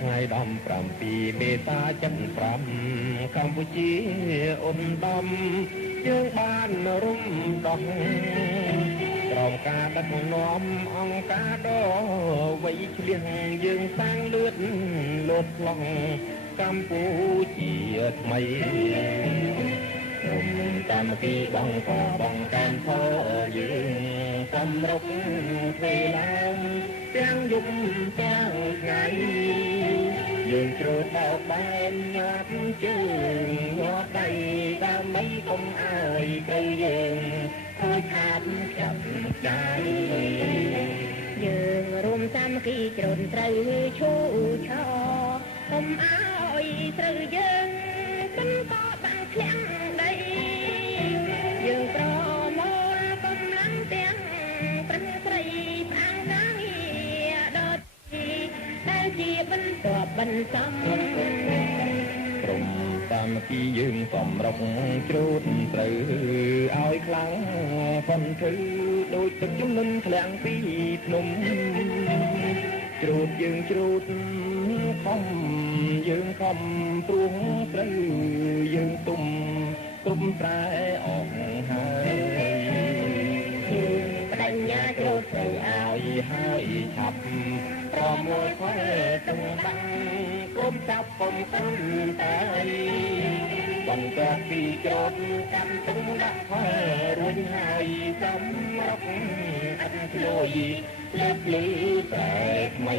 ថ្ងៃ17មេសាចិន5កម្ពុជាអូនដំយើងបានរំដោះក្រោមការដឹកនាំអង្គការដ៏វៃឆ្លៀសយើងសាងលឿនលោតខ្លងកម្ពុជាថ្មីតាមពីបងក៏បងកានធ្វើយើងសម្រុកពេលឡើងទាំងយប់ទាំងថ្ងៃយើងជ្រើបោកបែនញាប់ជើងងាប់ដៃដើម្បីកុំអើយទៅយើងធ្វើខាតចាប់ដៃយើងរួមសាមគ្គីជ្រុនត្រូវឈូឆោកុំអើយត្រូវយើងបន្តបាំងឃ្លាំងដីយើងប្រមូលកម្លាំងទាំងប្រឹងស្រីខាងណាដទីដែលជាបន្ទាប់បន្សំក្រុមតាមពីយើងសម្រុកជ្រូតត្រូវឲ្យខ្លាំងផុនឈឺដូចទឹកជំនន់ធ្លាំងពីភ្នំជ្រូតយើងជ្រូតខំយើងខំព្រួងត្រូវយើងទុំគ្រប់ត្រែអស់ហើយបដិញ្ញាជ្រូតត្រូវឲ្យហើយឆាប់ប្រមូលផ្លែទាំងបាំងគុំចាប់គុំកាន់តែបន្ទាប់ពីជ្រូតកាន់ទាំងដាក់ផ្លែរួចហើយសម្រុកអត់លុយលេបលឺតែថ្មី